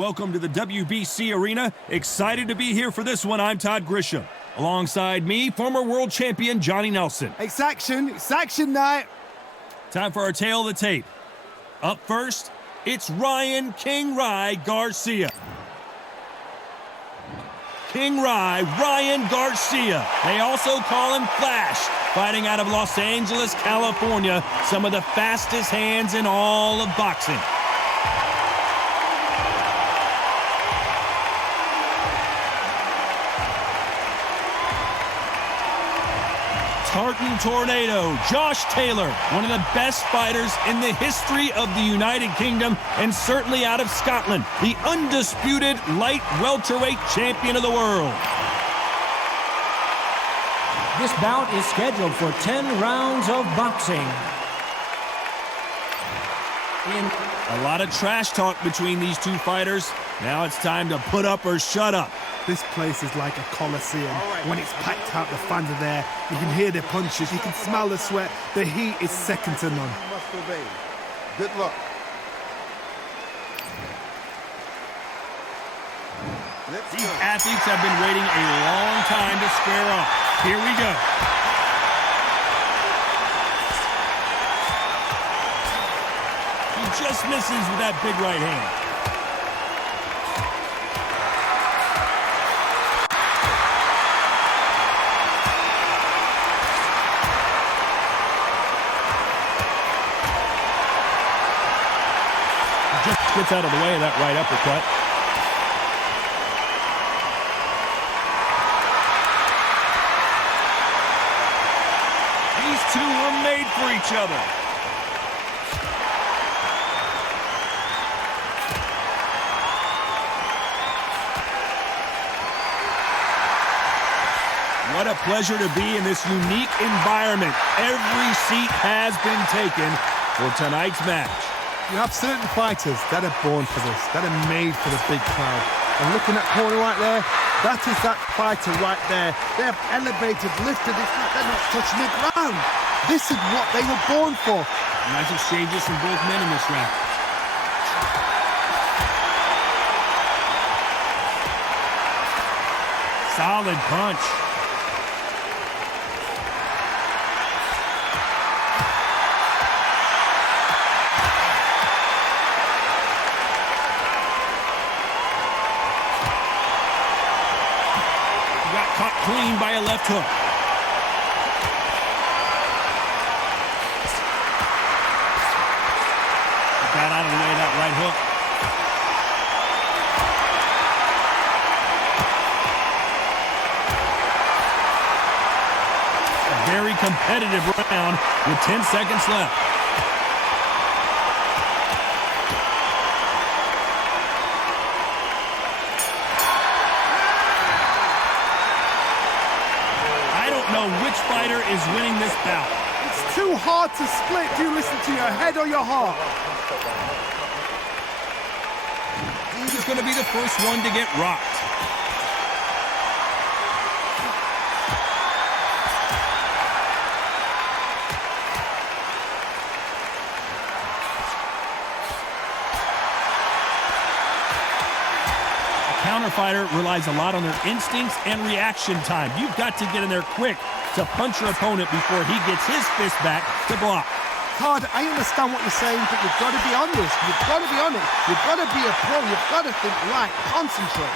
Welcome to the WBC arena. Excited to be here for this one. I'm Todd Grisham. Alongside me, former world champion Johnny Nelson. It's action night. Time for our tale of the tape. Up first, it's Ryan King Rye Garcia. King Rye, Ryan Garcia. They also call him Flash. Fighting out of Los Angeles, California. Some of the fastest hands in all of boxing. Tartan Tornado, Josh Taylor, one of the best fighters in the history of the United Kingdom and certainly out of Scotland, the undisputed light welterweight champion of the world. This bout is scheduled for 10 rounds of boxing. A lot of trash talk between these two fighters. Now it's time to put up or shut up. This place is like a coliseum. When it's packed out, the fans are there. You can hear the punches, you can smell the sweat. The heat is second to none. Good luck. These athletes have been waiting a long time to square off. Here we go. He just misses with that big right hand. Just gets out of the way of that right uppercut. These two were made for each other. What a pleasure to be in this unique environment. Every seat has been taken for tonight's match. You have certain fighters that are born for this, that are made for the big crowd. And looking at corner right there, that is that fighter right there. They have elevated, lifted, it's like they're not touching the ground. This is what they were born for. Nice exchanges from both men in this round. Solid punch. Caught clean by a left hook. Got out of the way of that right hook. A very competitive round with 10 seconds left. Which fighter is winning this bout? It's too hard to split. Do you listen to your head or your heart? Who's going to be the first one to get rocked? Counterfighter relies a lot on their instincts and reaction time. You've got to get in there quick to punch your opponent before he gets his fist back to block. Todd, I understand what you're saying, but you've got to be on this. You've got to be on it. You've got to be a pro. You've got to think right. Concentrate.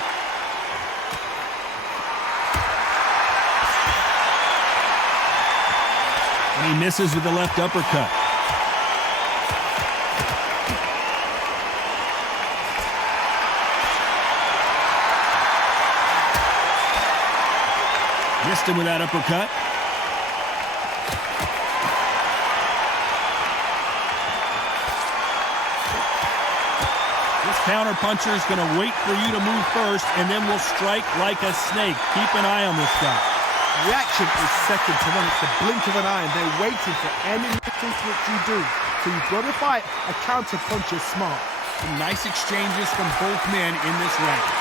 And he misses with the left uppercut. Missed him with that uppercut. This counter puncher is going to wait for you to move first and then will strike like a snake. Keep an eye on this guy. Reaction is second to none. It's the blink of an eye, and they're waiting for any resistance that you do. So you've got to fight a counter puncher smart. Some nice exchanges from both men in this round.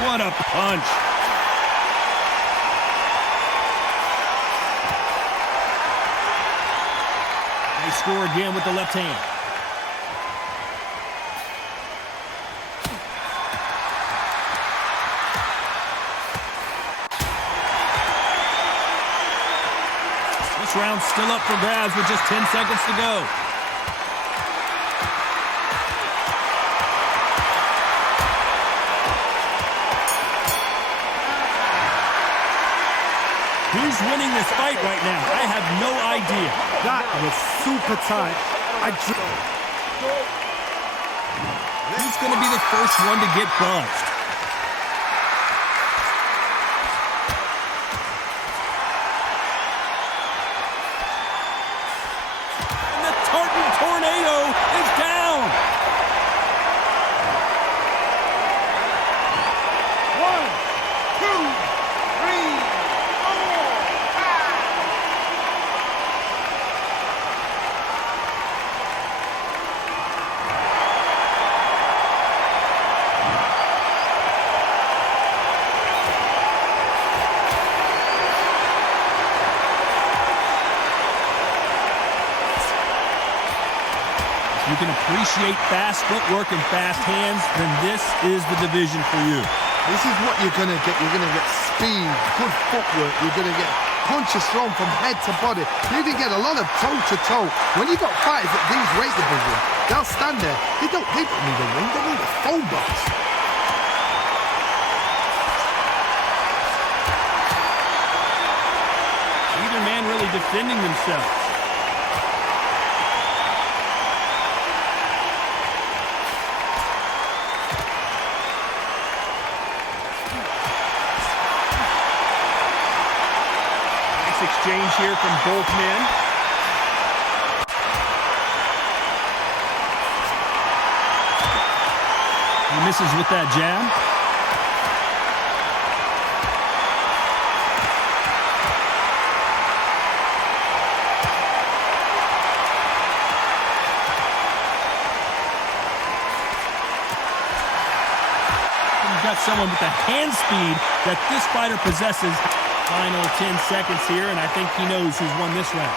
What a punch. score again with the left hand. This round's still up for grabs with just 10 seconds to go. Who's winning this fight right now? I have no idea. That was super tight. Who's going to be the first one to get buzzed? And the Tartan Tornado is down. 1, 2, 3. You can appreciate fast footwork and fast hands, then this is the division for you. This is what you're going to get. You're going to get speed, good footwork. You're going to get punches thrown from head to body. You're going to get a lot of toe-to-toe. When you've got fighters at these weight divisions, they'll stand there. They don't need a ring. They need a phone box. Neither man really defending themselves. Exchange here from both men. He misses with that jab. You've got someone with the hand speed that this fighter possesses. Final 10 seconds here, and I think he knows who's won this round.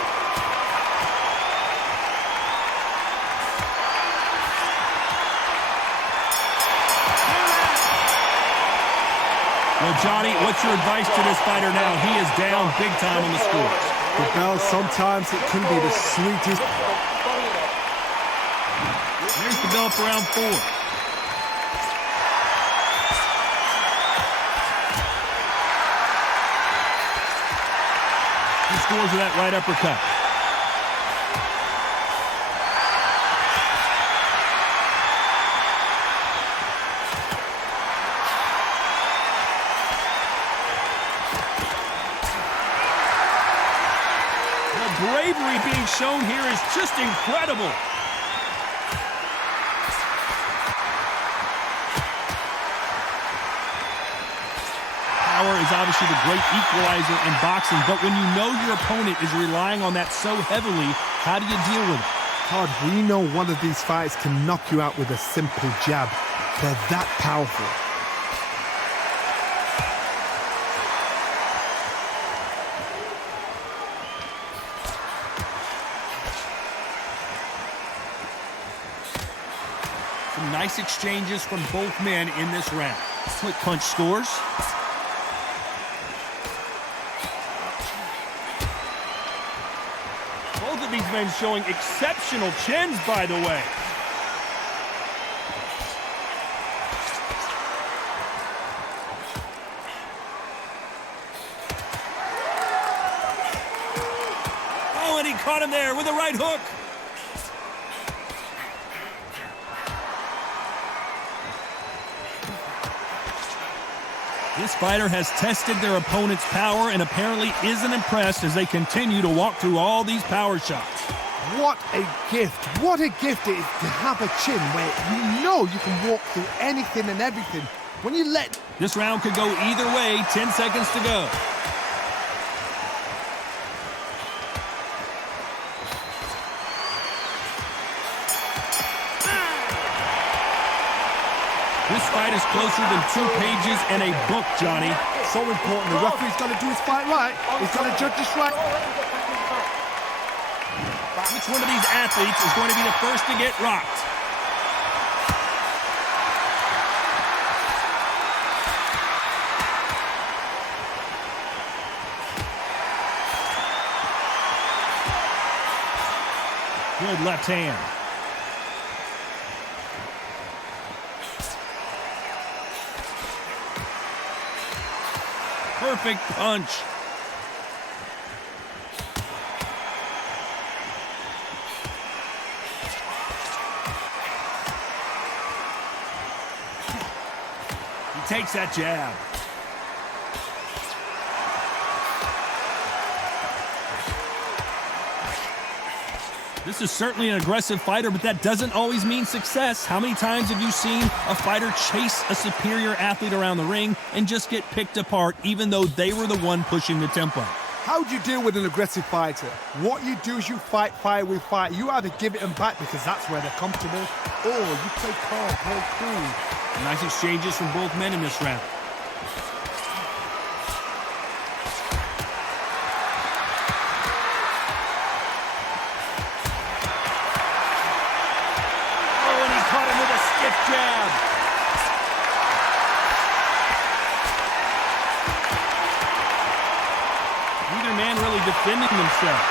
Well, Johnny, what's your advice to this fighter now? He is down big time on the scores. The bell, sometimes it can be the sweetest. Here's the bell for round 4. Scores with that right uppercut. The bravery being shown here is just incredible. Power is obviously the great equalizer in boxing, but when you know your opponent is relying on that so heavily, how do you deal with it? Todd, we know one of these fights can knock you out with a simple jab. They're that powerful. Some nice exchanges from both men in this round. Quick punch scores. Both of these men showing exceptional chins, by the way. Oh, and he caught him there with a right hook. This fighter has tested their opponent's power and apparently isn't impressed as they continue to walk through all these power shots. What a gift. What a gift it is to have a chin where you know you can walk through anything and everything. When you let... This round could go either way. 10 seconds to go. This fight is closer than 2 pages in a book, Johnny. So important. The referee's got to do his fight right. He's got to judge this right. Which one of these athletes is going to be the first to get rocked? Good left hand. Perfect punch. He takes that jab. This is certainly an aggressive fighter, but that doesn't always mean success. How many times have you seen a fighter chase a superior athlete around the ring and just get picked apart, even though they were the one pushing the tempo? How do you deal with an aggressive fighter? What you do is you fight fire with fight. You either give it them back because that's where they're comfortable, or you play calm, play cool. Nice exchanges from both men in this round. Jab. Neither man really defending themselves.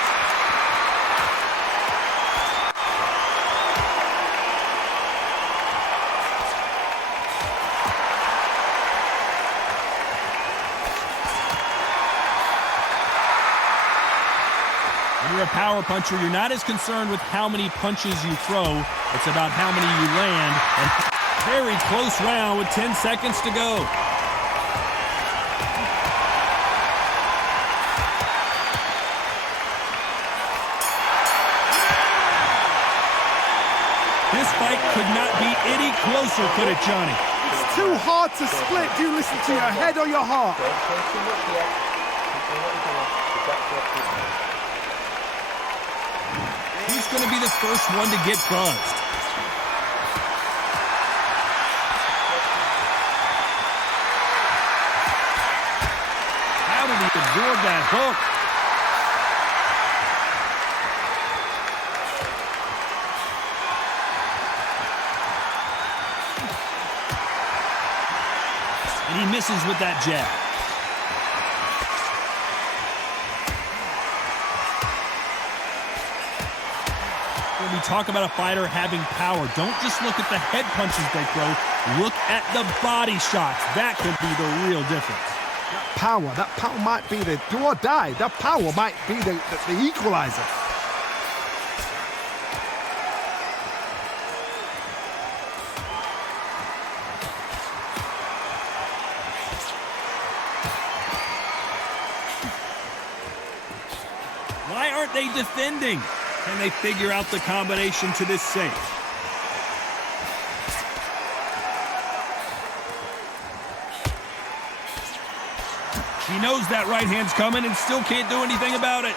When you're a power puncher, you're not as concerned with how many punches you throw. It's about how many you land. And very close round with 10 seconds to go. This fight could not be any closer, could it, Johnny? It's too hard to split. Do you listen to your head or your heart? He's going to be the first one to get buzzed. How did he absorb that hook? And he misses with that jab. When we talk about a fighter having power, don't just look at the head punches they throw. Look at the body shots. That could be the real difference. That power might be the do or die. That power might be the equalizer. Why aren't they defending? Can they figure out the combination to this safe? He knows that right hand's coming and still can't do anything about it.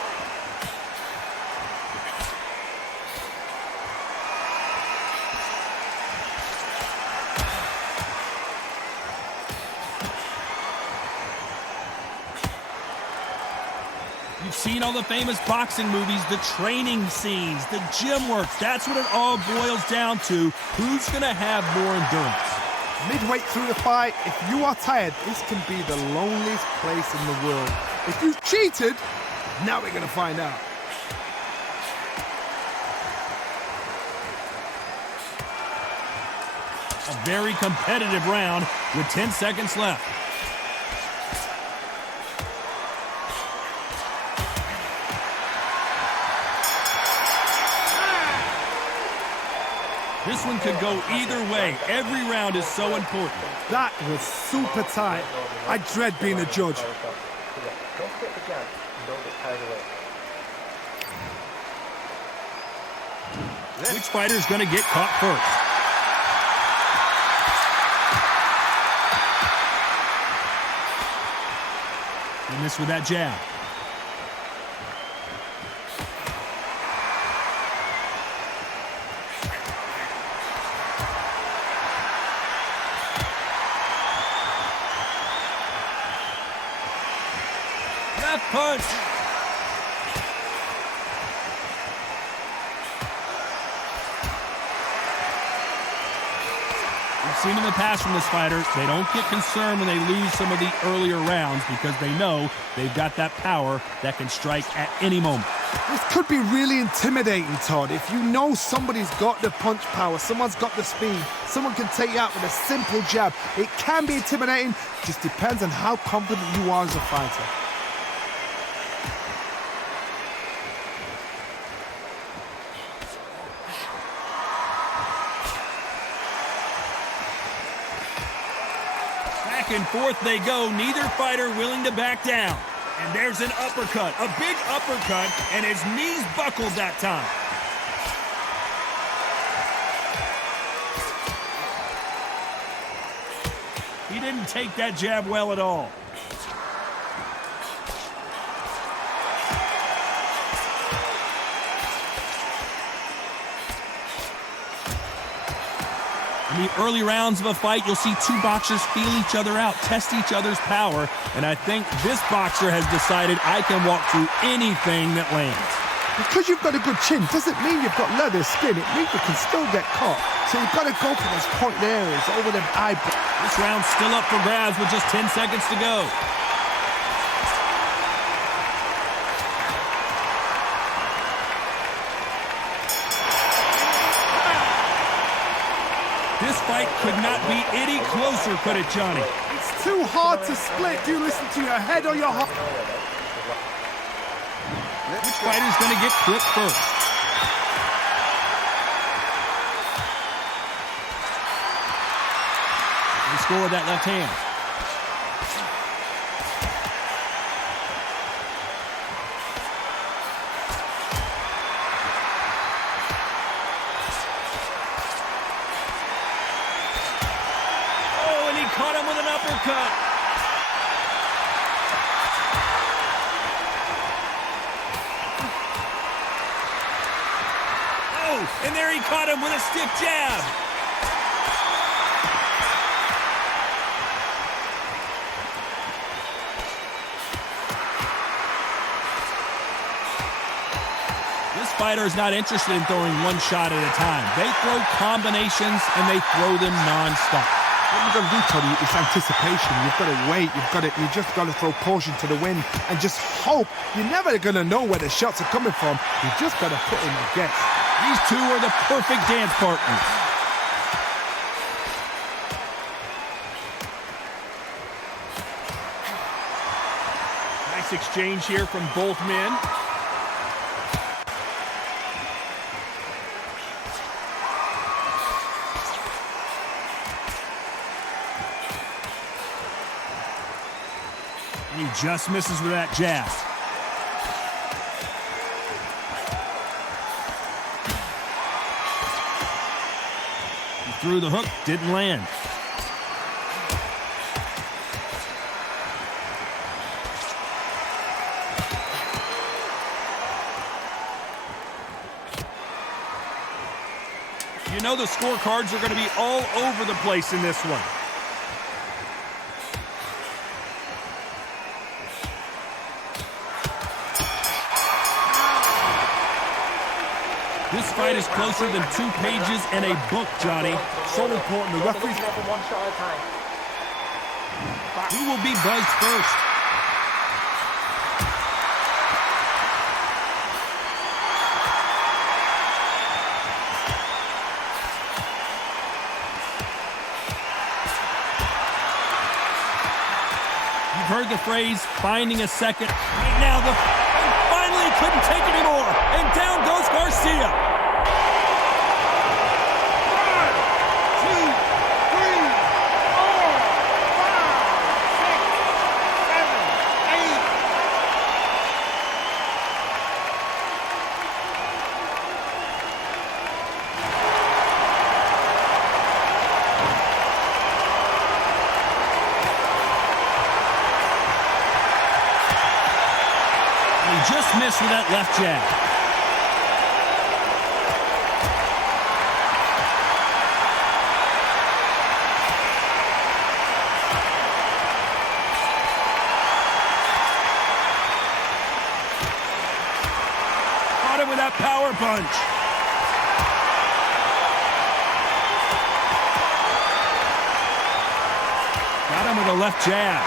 You've seen all the famous boxing movies, the training scenes, the gym work. That's what it all boils down to. Who's going to have more endurance? Midway through the fight, if you are tired, this can be the loneliest place in the world. If you cheated, now we're going to find out. A very competitive round with 10 seconds left. This one could go either way. Every round is so important. That was super tight. I dread being a judge. Which fighter's going to get caught first? He missed with that jab. Left punch. seen in the past from this fighter, they don't get concerned when they lose some of the earlier rounds because they know they've got that power that can strike at any moment. This could be really intimidating, Todd. If you know somebody's got the punch power, someone's got the speed, someone can take you out with a simple jab, it can be intimidating. Just depends on how confident you are as a fighter. Back and forth they go, neither fighter willing to back down. And there's an uppercut, a big uppercut, and his knees buckled that time. He didn't take that jab well at all. In the early rounds of a fight, you'll see two boxers feel each other out, test each other's power, and I think this boxer has decided I can walk through anything that lands. Because you've got a good chin doesn't mean you've got leather skin. It means you can still get caught. So you've got to go for those point areas over them eyebrows. This round's still up for grabs with just 10 seconds to go. This fight could not be any closer, could it, Johnny? It's too hard to split. Do you listen to your head or your heart? Which fighter's going to get quit first? He score with that left hand. Oh, and he caught him with an uppercut. And there he caught him with a stiff jab. This fighter is not interested in throwing one shot at a time. They throw combinations and they throw them non-stop. What you've got to do, Tony, is anticipation. You've got to wait. You just got to throw caution to the wind and just hope. You're never going to know where the shots are coming from. You just got to put in a guess. These two are the perfect dance partners. Nice exchange here from both men. And he just misses with that jab. Through the hook, didn't land. You know the scorecards are going to be all over the place in this one. This fight is closer than 2 pages in a book, Johnny. So important. The referee's... Who will be buzzed first? You've heard the phrase, finding a second. Right now, finally couldn't take it anymore. And down goes Garcia. 5, 6, 7, 8. Just missed with that left jab. Caught him with that power punch. Got him with a left jab.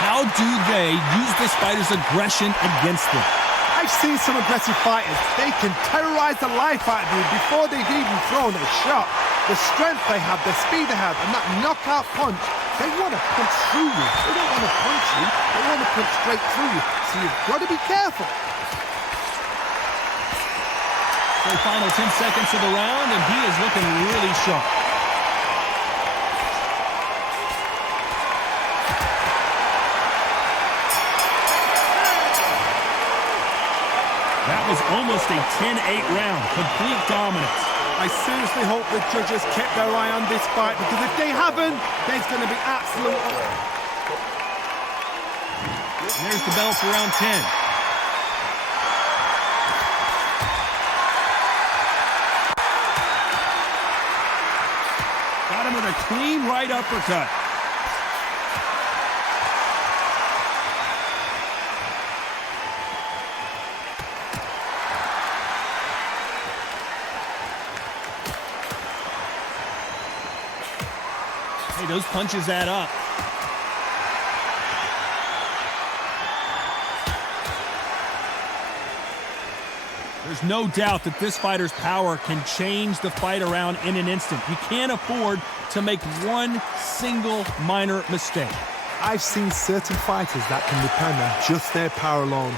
How do they use this fighter's aggression against them? I've seen some aggressive fighters. They can terrorize the life out of you before they've even thrown a shot. The strength they have, the speed they have, and that knockout punch, they want to punch through you. They don't want to punch you. They want to punch straight through you. So you've got to be careful. The final 10 seconds of the round, and he is looking really sharp. That was almost a 10-8 round. Complete dominance. I seriously hope the judges kept their eye on this fight, because if they haven't, there's going to be absolute... And there's the bell for round 10. Got him with a clean right uppercut. Hey, those punches add up. There's no doubt that this fighter's power can change the fight around in an instant. You can't afford to make one single minor mistake. I've seen certain fighters that can depend on just their power alone.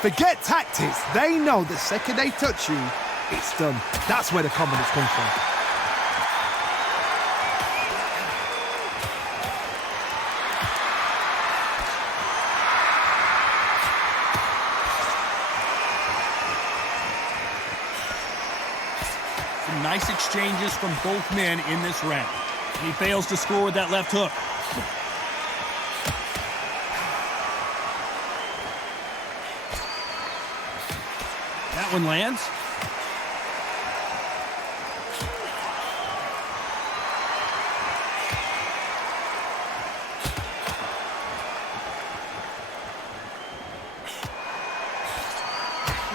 Forget tactics. They know the second they touch you, it's done. That's where the confidence comes from. Some nice exchanges from both men in this round. He fails to score with that left hook. That one lands.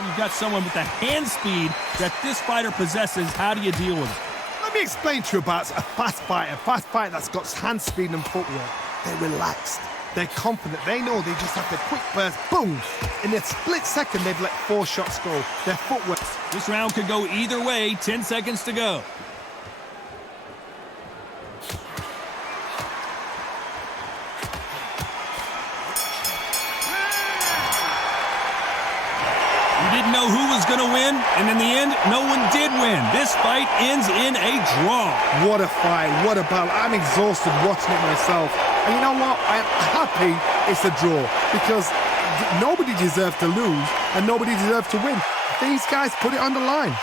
You've got someone with the hand speed that this fighter possesses. How do you deal with it? Let me explain to you about a fast fighter that's got hand speed and footwork. They're relaxed. They're confident. They know they just have the quick burst, boom. In a split second, they've let 4 shots go. Their footwork. This round could go either way. 10 seconds to go. We didn't know who was going to win, and in the end, no one did win. This fight ends in a draw. What a fight, what a battle. I'm exhausted watching it myself. And you know what? I'm happy it's a draw, because nobody deserves to lose and nobody deserves to win. These guys put it on the line.